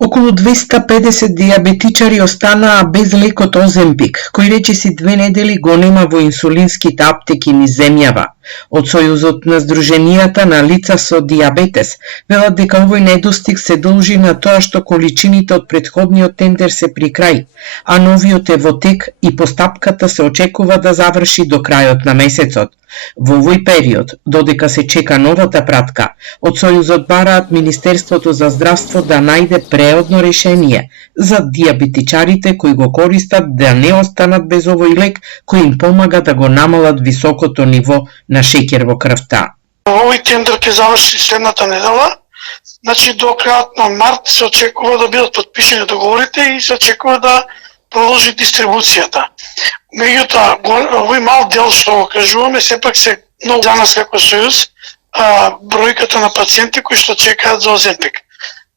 Околу 250 диабетичари останаа без лекот Оземпик, кој речиси 2 недели го нема во инсулинските аптеки низ земјава. Од Сојузот на Сдруженијата на лица со диабетес велат дека овој недостиг се должи на тоа што количините од претходниот тендер се при крај, а новиот е во тек и постапката се очекува да заврши до крајот на месецот. Во овој период, додека се чека новата пратка, од Сојузот бараат Министерството за здравство да најде преодно решение за диабетичарите кои го користат да не останат без овој лек кој им помага да го намалат високото ниво на шеќер во крвта. Овој тендер ќе заврши следната недела. Значи до крајот на март се очекува да бидат потпишани договорите и се очекува да продолжи дистрибуцијата. Меѓутоа, овој мал дел што го кажуваме, сепак се многу за нас како Сојуз, бројката на пациенти кои што чекаат за Оземпик.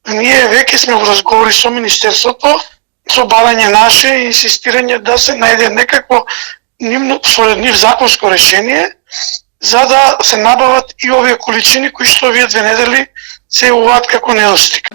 Ние веќе сме во разговори со Министерството, со барање наше инсистирање да се најде некакво според нив законско решение, за да се набават и овие количини кои што овие 2 недели се јавуваат како недостиг.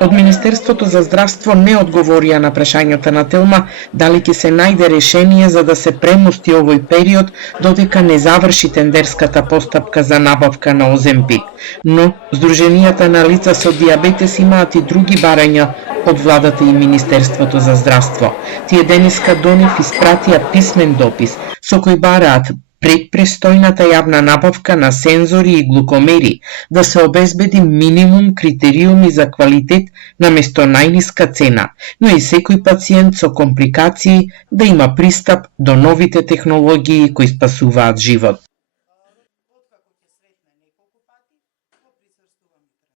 Од Министерството за здравство не одговорија на прашањата на Телма дали ќе се најде решение за да се премости овој период додека не заврши тендерската постапка за набавка на Оземпик. Но Сдруженијата на лица со диабетес имаат и други барања од владата и Министерството за здравство. Тие денеска до нив испратија писмен допис со кој бараат пред престојната јавна набавка на сензори и глукомери да се обезбеди минимум критериуми за квалитет наместо најниска цена, но и секој пациент со компликации да има пристап до новите технологии кои спасуваат живот.